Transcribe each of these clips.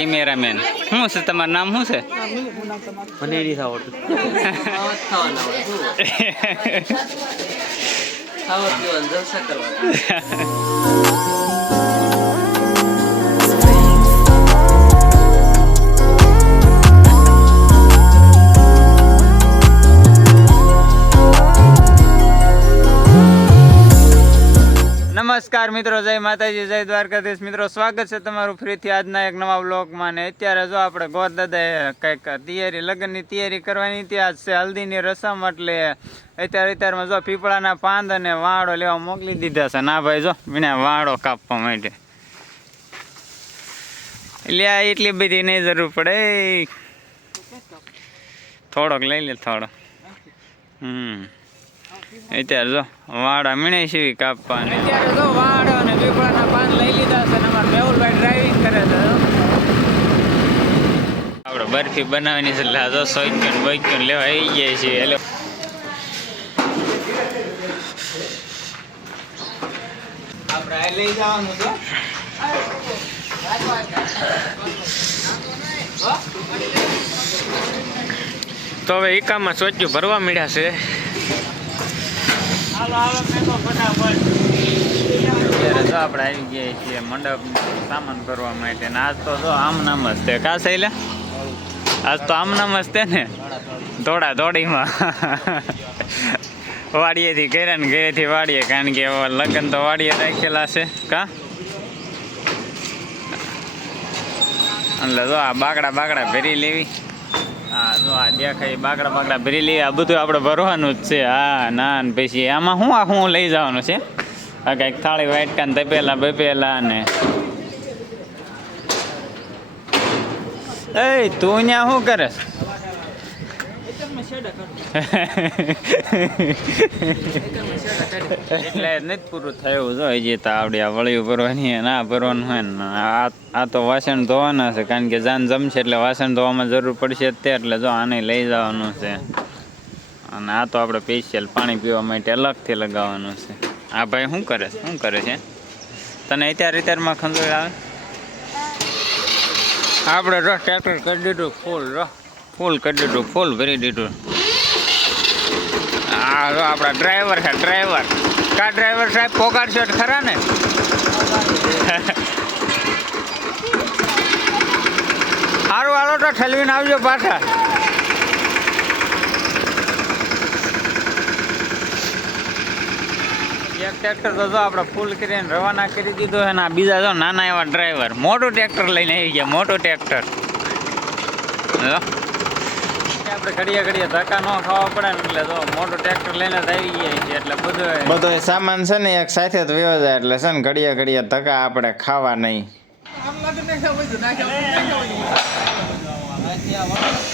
Cameraman. શું છે તમારું નામ શું છે? મને નથી આવડતું ખાવા પીવાનું જલસા કરવા નમસ્કાર મિત્રો, જય માતાજી, જય દ્વારકાધીશ. મિત્રો, સ્વાગત છે તમારું ફરીથી આજના એક નવા બ્લોગમાં ને અત્યારે જો આપણે ગોર દાદાએ કંઈક તૈયારી, લગ્નની તૈયારી કરવાની હતી. આજ છે હલ્દીની રસમ એટલે અત્યારે અત્યારમાં જો પીપળાના પાંદ અને વાળો લેવા મોકલી દીધા છે. ના ભાઈ, જો, મને વાળો કાપવા માટે. એટલે આ એટલી બધી નહીં જરૂર પડે. થોડોક લઈ લે થોડો હમ. અત્યારે જો વાડા મીણે છે કાપવાની. અત્યારે જો વાડો અને પીપળાના પાન લઈ લીધા છે ને અમારા મેહુલભાઈ ડ્રાઇવિંગ કરે છે આપણે બરફી બનાવવાની છે એટલે જો સોઈક્યો બોઈક્યો લેવા આવી ગયા છીએ. એટલે આપણે આ લઈ જવાનું તો તો હવે એકામાં સોચ્યું ભરવા મળ્યા છે હાલો હાલો મેકો ફટાફટ અત્યારે જો આપણે આવી ગયા છીએ મંડપ સામાન કરવા માટે ને આજ તો જો આમ નામ છે કા શૈલા? આજ તો આમ નામ છે ને? દોડા દોડીમાં વાડીએથી કર્યા ને ઘરેથી વાડીએ, કારણ કે લગ્ન તો વાડીએ રાખેલા છે. કા? એટલે જો આ બાકડા બાકડા ભરી લેવી. દેખાય બાકડા બાકડા ભરી લઈએ. આ બધું આપણે ભરવાનું જ છે. હા, ના પછી આમાં શું આ શું લઈ જવાનું છે. આ કંઈક થાળી વાટકા ને તપેલા બપેલા ને. એ, તું ત્યાં શું કરે? એટલે નથી પૂરું થયું. જો હજી તો આપણે આ વળ્યું ભરવાની ના ભરવાનું હોય ને આ આ તો વાસણ ધોવાના છે કારણ કે જાન જમશે એટલે વાસણ ધોવામાં જરૂર પડશે જ તે એટલે જો આને લઈ જવાનું છે. અને આ તો આપણે સ્પેશિયલ પાણી પીવા માટે અલગથી લગાવવાનું છે. આ ભાઈ શું કરે? છે શું કરે છે? તને અત્યારે અત્યારમાં ખંજોળ આવે? આપણે જો ટ્રેક્ટર કરી દીધું ફૂલ જો. ફૂલ કરી દીધું, ફૂલ ભરી દીધું. હા તો આપણા ડ્રાઈવર છે, ડ્રાઈવર. કા ડ્રાઈવર સાહેબ, પોગાડશો ખરા ને? સારું હાલો તો ઠલવીને આવજો પાછા. એક ટ્રેક્ટર તો જો આપણે ફૂલ કરીને રવાના કરી દીધો છે ને, આ બીજા જો નાના એવા ડ્રાઈવર. મોટું ટ્રેક્ટર લઈને આવી ગયા, મોટું ટ્રેક્ટર. આપણે ઘડીએ ઘડીએ ધક્કા ન ખાવા પડે ને એટલે તો મોટો ટ્રેક્ટર લઈને જ આવી ગયા છે એટલે બધું બધો સામાન છે ને એક સાથે જ વયો જાય એટલે છે ને ઘડીએ ઘડીએ ધક્કા આપણે ખાવા નહીં હાલો ઓહો થાળી હોય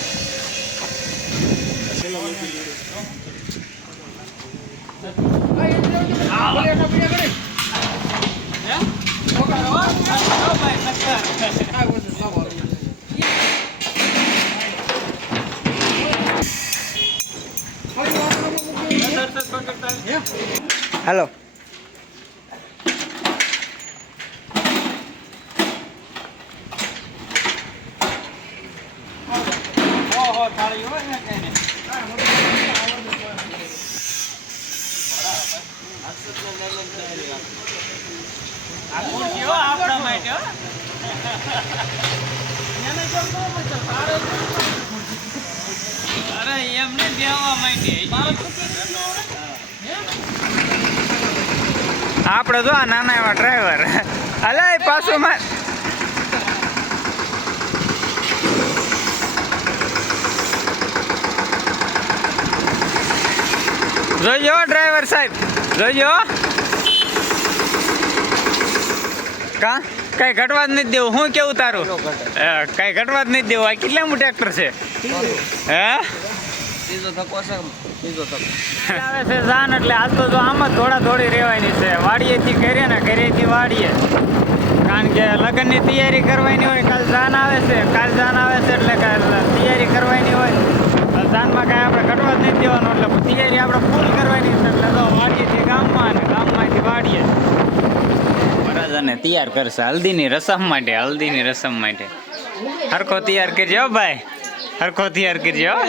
ને આ ખુરશી હો આપણા માટે. અરે એમને દેવા માટે આપણે જો આ નાના એવા ડ્રાઈવર અલે પાછું માં જોઈજો ડ્રાઈવર સાહેબ. જોઈજો કા? કઈ ઘટવા જ નથી દેવું. હું કેવું તારું? કઈ ઘટવા જ નથી દેવું. આ કેટલામું ટ્રેક્ટર છે? હે? આવે છે જાન એટલે આજ તો જો આમ જ થોડા થોડી રહેવાની છે. વાડીએથી ઘરે ને ઘરેથી વાડીએ. કારણ કે લગ્નની તૈયારી કરવાની હોય કાલ જાન આવે છે. કાલ જાન આવે છે એટલે કાલ તૈયારી કરવાની હોય. જાનમાં કાંઈ આપણે ઘટવા જ નથી દેવાનું એટલે તૈયારી આપણે ફૂલ કરવાની છે. એટલે તો વાડીએથી ગામમાં અને ગામમાંથી વાડીએ. વરરાજાને તૈયાર કરશે હલ્દીની રસમ માટે હલ્દીની રસમ માટે. હરખો તૈયાર કરજો ભાઈ. હરખો તૈયાર કરજો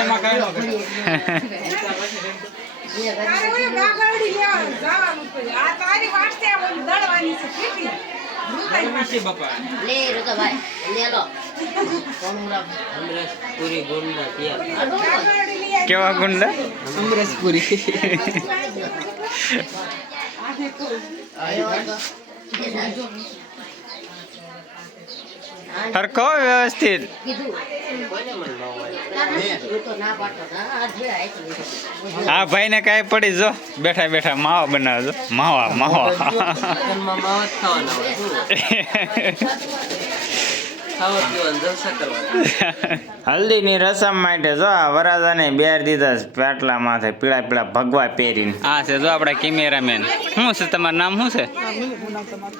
કેવા ગુંડા? અમરેશ પૂરી હરખો વ્યવસ્થિત. હા ભાઈ ને કાંઈ પડી જો. બેઠા બેઠા માવા બનાવજો માવા માવા. હલ્દીની રસમ માટે જો આ વરાજાને બેર દીધા પાટલા માથે પીળા પીળા ભગવા પહેરીને. આ છે જો આપણા કેમેરામેન. શું છે તમારું નામ શું છે?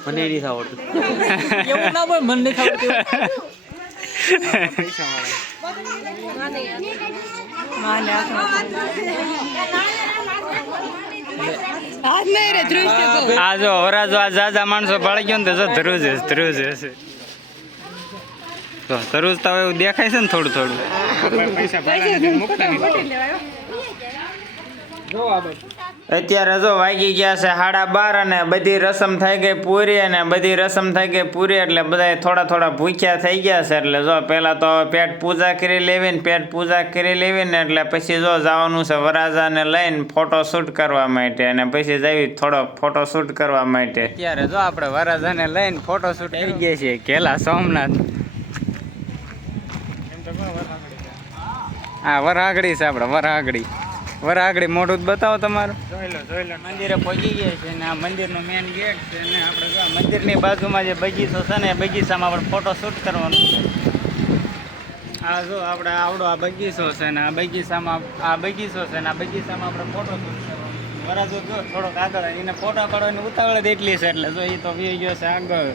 મને નહીં આ જો વરાજો આ જાજા માણસો પડી ગયો ને તો જો ધ્રુજ ધ્રુજ હશે. જો ધ્રુજ તો એવું દેખાય છે ને થોડું થોડું. અત્યારે જો વાગી ગયા છે સાડા બાર અને બધી રસમ થઈ ગઈ પૂરી અને બધી રસમ થઈ ગઈ પૂરી એટલે બધા થોડા થોડા ભૂખ્યા થઈ ગયા છે એટલે જો પહેલાં તો પેટ પૂજા કરી લેવી ને પેટ પૂજા કરી લેવી ને એટલે પછી જો જવાનું છે વરાજાને લઈને ફોટો શૂટ કરવા માટે અને પછી જવી થોડો ફોટો શૂટ કરવા માટે. અત્યારે જો આપણે વરાજાને લઈને ફોટો શૂટ આવી ગયા છીએ કેલા સોમનાથ. હા વરહાગડી છે આપણે વરહાગડી વરહાગડી મોઢું બતાવો તમારું. જોઈ લો જોઈ લો, મંદિરે પહોંચી ગયા છે ને આ મંદિરનો મેન ગેટ છે ને આપણે મંદિરની બાજુમાં જે બગીચો છે ને એ બગીચામાં આપણે ફોટો શૂટ કરવાનો આ જો આપણે આવડો આ બગીચો છે ને આ બગીચામાં, આ બગીચો છે ને આ બગીચામાં આપણે ફોટો શૂટ કરવાનો જો થોડોક આગળ એને ફોટા પાડવાની ઉતાવળ જ એટલી છે એટલે જો એ તો વી ગયો છે આગળ.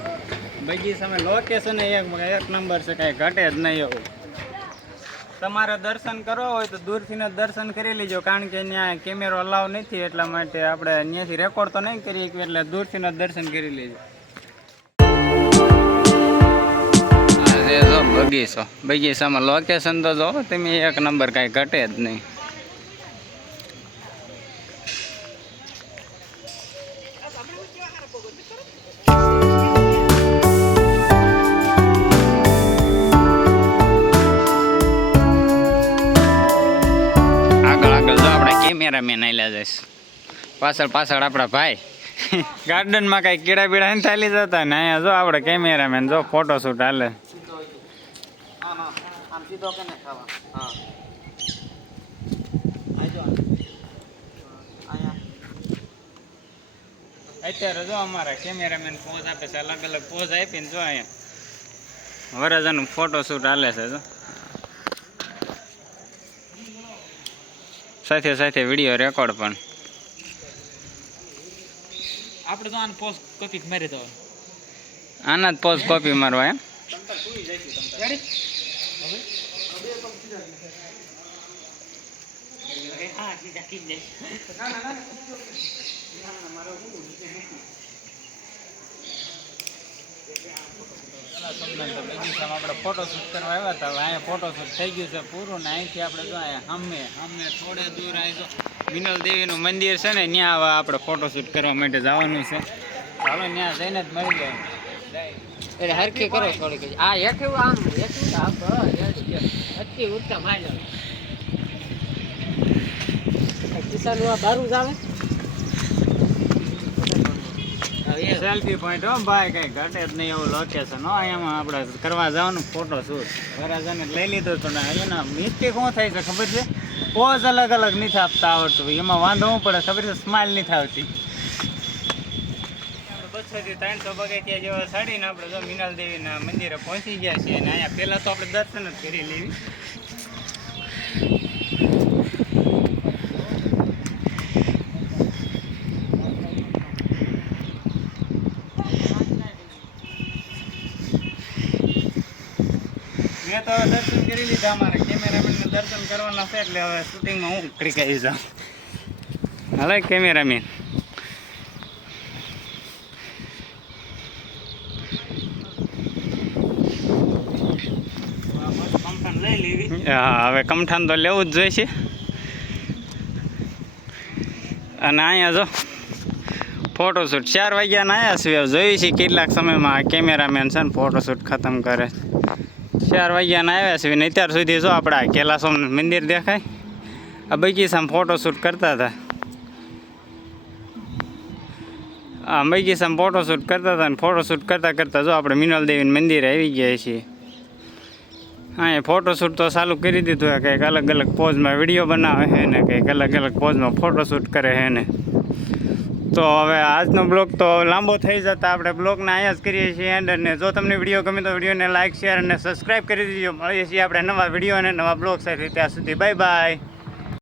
બગીચામાં લોકેશન એક એક નંબર છે, કાંઈ ઘટે જ નહીં એવું. તમારે દર્શન કરવા હોય તો દૂરથી દર્શન કરી લેજો, કારણ કે ત્યાં કેમેરો અલાવ નથી એટલા માટે આપણે ત્યાંથી રેકોર્ડ તો નહીં કરી શકીએ એટલે દૂરથી દર્શન કરી લેજો. બગીચો, બગીચામાં લોકેશન તો જો, તમે એક નંબર કાંઈ ઘટે જ નહીં. કેમેરામેન આવેલા જઈશ પાછળ પાછળ આપણા ભાઈ. ગાર્ડનમાં કાંઈ કીડા બીડા નથી ચાલી જતા ને અહીંયા જો આપણે કેમેરામેન જો ફોટો શૂટ હાલે. અત્યારે જો અમારા કેમેરામેન પોઝ આપે છે અલગ અલગ પોઝ આપીને જો અહીંયા વરજાનું ફોટો શૂટ હાલે છે જો. સાથે સાથે વીડિયો રેકોર્ડ પણ. આપણે તો આને પોસ્ટ કોપી મારી દો આના જ પોઝ કોપી મારવા એમ? આપણે ફોટો શૂટ કરવા આવ્યા હતા હવે અહીંયા ફોટો શૂટ થઈ ગયું છે પૂરું ને અહીંથી આપણે જો હમે સામે થોડે દૂર આવીશું મિનલ દેવીનું મંદિર છે ને ત્યાં હવે આપણે ફોટો શૂટ કરવા માટે જવાનું છે ચાલો ત્યાં જઈને જ મળી જાય હરખી કરો થોડીક આ હેઠું આમ હેઠું આમ આ દારૂ જ આવે? સેલ્ફી પોઈન્ટ હો, ભાઈ, કઈ ઘટે જ નહીં એવું લોકેશન હો, એમાં આપણે કરવા જવાનું ફોટો શૂટ વરાજાને લઈ લીધો તો ને, એના મિસ્ટેક શું થાય છે ખબર છે? પોઝ અલગ અલગ નથી આપતા આવડતું, એમાં વાંધો હું પડે ખબર છે? સ્માઇલ નથી આવતી. બસો થી ત્રણસો પગથિયા જેવા ચડીને આપણે જો મિનલ મંદિરે પહોંચી ગયા છીએ અને અહીંયા પહેલાં તો આપણે દર્શન જ કરી લેવી મેં તો દર્શન કરી લીધા અમારે. કેમેરામેનને દર્શન કરવાના છે એટલે હવે શૂટિંગમાં હું કરી કહી જાઉં. હાલે કેમેરામેન. હા, હવે કમઠાન તો લેવું જ જોઈશે. અને અહીંયા જો ફોટોશૂટ ચાર વાગ્યાના આવ્યા છીએ. જોઈએ છે કેટલાક સમયમાં કેમેરામેન છે ને ફોટોશૂટ ખતમ કરે ચાર વાગ્યાના આવ્યા છે. ને અત્યાર સુધી જો આપણે કેલાસોમ મંદિર દેખાય. આ બગીચામાં ફોટોશૂટ કરતા હતા. આ બગીચામાં ફોટોશૂટ કરતા હતા ને ફોટોશૂટ કરતાં કરતાં જો આપણે મિનલ દેવીનું મંદિર આવી ગયા છીએ. હા એ ફોટોશૂટ તો ચાલુ કરી દીધું કંઈક અલગ અલગ પોઝમાં વીડિયો બનાવે છે ને, કંઈક અલગ અલગ પોઝમાં ફોટોશૂટ કરે છે ને. તો હવે આજનો બ્લોગ તો લાંબો થઈ જતા. આપણે બ્લોગને અહીંયા જ કરીએ છીએ એન્ડ અને જો તમને વીડિયો ગમે તો વિડીયોને લાઇક શેર અને સબસ્ક્રાઈબ કરી દીજો. મળીએ છીએ આપણે નવા વીડિયો અને નવા બ્લોગ સાથે. ત્યાં સુધી બાય બાય